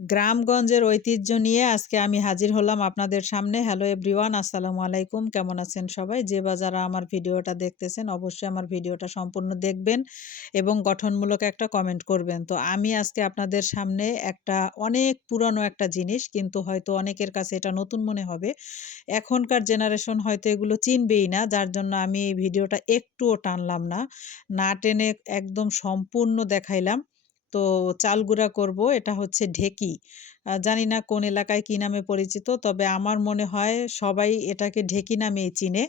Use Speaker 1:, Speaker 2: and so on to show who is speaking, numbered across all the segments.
Speaker 1: গ্রামগঞ্জের ঐতিহ্য নিয়ে আজকে আমি হাজির হলাম আপনাদের সামনে। হ্যালো এভরিওয়ান আসসালামু আলাইকুম। কেমন আছেন সবাই? যে বা যারা আমার ভিডিওটা দেখতেছেন, অবশ্যই আমার ভিডিওটা সম্পূর্ণ দেখবেন এবং গঠনমূলক একটা কমেন্ট করবেন। তো আমি আজকে আপনাদের সামনে একটা অনেক পুরনো একটা জিনিস, কিন্তু হয়তো অনেকের কাছে এটা নতুন মনে হবে। এখনকার জেনারেশন হয়তো এগুলো চিনবেই না, যার জন্য আমি এই ভিডিওটা একটুও টানলাম না। না টেনে একদম সম্পূর্ণ দেখাইলাম। তো চাল গুঁড়া করব, এটা হচ্ছে ঢেকি। জানি না কোন এলাকায় কী নামে পরিচিত, তবে আমার মনে হয় সবাই এটাকে ঢেকি নামেই চিনে।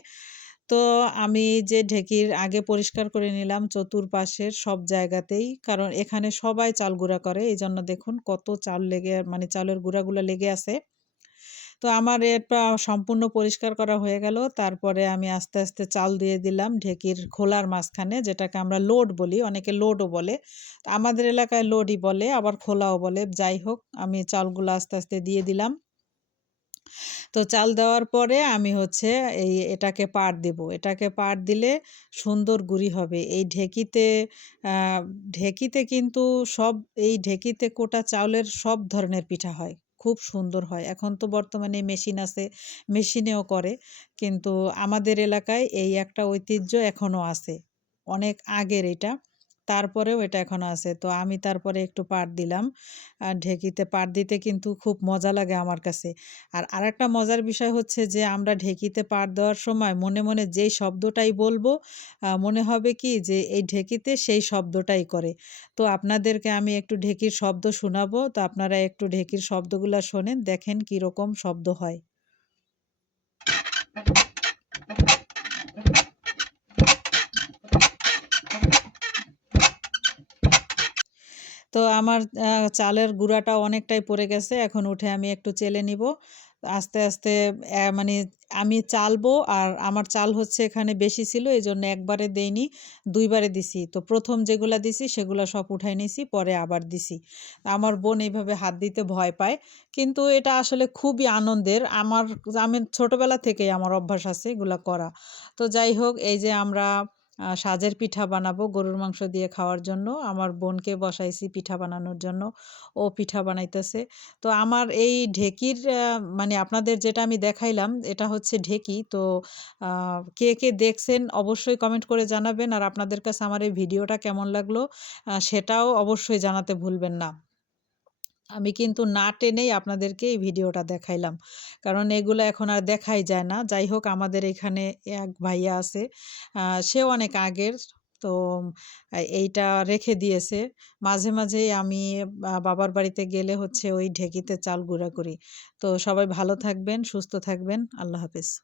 Speaker 1: তো আমি যে ঢেকির আগে পরিষ্কার করে নিলাম চতুর্পাশের সব জায়গাতেই, কারণ এখানে সবাই চাল গুঁড়া করে এই জন্য দেখুন কত চাল লেগে মানে চালের গুঁড়াগুলো লেগে আছে। তো আমার এটা সম্পূর্ণ পরিষ্কার করা হয়ে গেল। তারপরে আমি আস্তে আস্তে চাল দিয়ে দিলাম ঢেকির খোলার মাঝখানে, যেটাকে আমরা লোড বলি, অনেকে লোডও বলে। আমাদের এলাকায় লোডই বলে, আবার খোলাও বলে। যাই হোক, আমি চালগুলো আস্তে আস্তে দিয়ে দিলাম। তো চাল দেওয়ার পরে আমি হচ্ছে এই এটাকে পাট দেব। এটাকে পাট দিলে সুন্দর গুড়ি হবে। এই ঢেকিতে ঢেকিতে কিন্তু সব, এই ঢেকিতে কোটা চাউলের সব ধরনের পিঠা হয়। খুব সুন্দর হয়। এখন তো বর্তমানে মেশিন আছে, মেশিনেও করে। কিন্তু আমাদের এলাকায় এই একটা ঐতিহ্য এখনও আছে। অনেক আগের এটা। তারপরেও এটা এখনও আছে। তো আমি তারপরে একটু পাট দিলাম। আর ঢেকিতে পাট দিতে কিন্তু খুব মজা লাগে আমার কাছে। আর আরেকটা মজার বিষয় হচ্ছে যে, আমরা ঢেকিতে পাট দেওয়ার সময় মনে মনে যেই শব্দটাই বলব মনে হবে কি যে, এই ঢেকিতে সেই শব্দটাই করে। তো আপনাদেরকে আমি একটু ঢেকির শব্দ শোনাবো। তো আপনারা একটু ঢেকির শব্দগুলো শোনেন, দেখেন কীরকম শব্দ হয়। তো আমার চালের গুঁড়াটা অনেকটাই পড়ে গেছে। এখন উঠে আমি একটু চেলে নিব। আস্তে আস্তে মানে আমি চালবো আর আমার চাল হচ্ছে এখানে বেশি ছিল এই জন্য একবারে দেইনি, দুইবারে দিছি। তো প্রথম যেগুলো দিছি, সেগুলো সব উঠাই নিছি, পরে আবার দিছি। আমার বোন এইভাবে হাত দিতে ভয় পায়। কিন্তু এটা আসলে খুবই আনন্দের। আমার, আমি ছোটোবেলা থেকেই আমার অভ্যাস আছে এগুলো করা। তো যাই হোক, এই যে আমরা সাজের পিঠা বানাবো গরুর মাংস দিয়ে খাওয়ার জন্য। আমার বোনকে বসাইছি পিঠা বানানোর জন্য। ও পিঠা বানাইতেছে। তো আমার এই ঢেকির মানে আপনাদের যেটা আমি দেখাইলাম, এটা হচ্ছে ঢেকি। তো কে কে দেখছেন অবশ্যই কমেন্ট করে জানাবেন। আর আপনাদের কাছে আমার এই ভিডিওটা কেমন লাগল সেটাও অবশ্যই জানাতে ভুলবেন না। আমি কিন্তু না টেনেই আপনাদেরকে এই ভিডিওটা দেখাইলাম। কারণ এগুলো এখন আর দেখাই যায় না। যাই হোক আমাদের এখানে এক ভাইয়া আছে সেও অনেক আগের, তো এইটা রেখে দিয়েছে। মাঝে মাঝেই আমি বাবার বাড়িতে গেলে হচ্ছে ওই ঢেকিতে চাল গুঁড়া করি। তো সবাই ভালো থাকবেন, সুস্থ থাকবেন। আল্লাহ হাফেজ।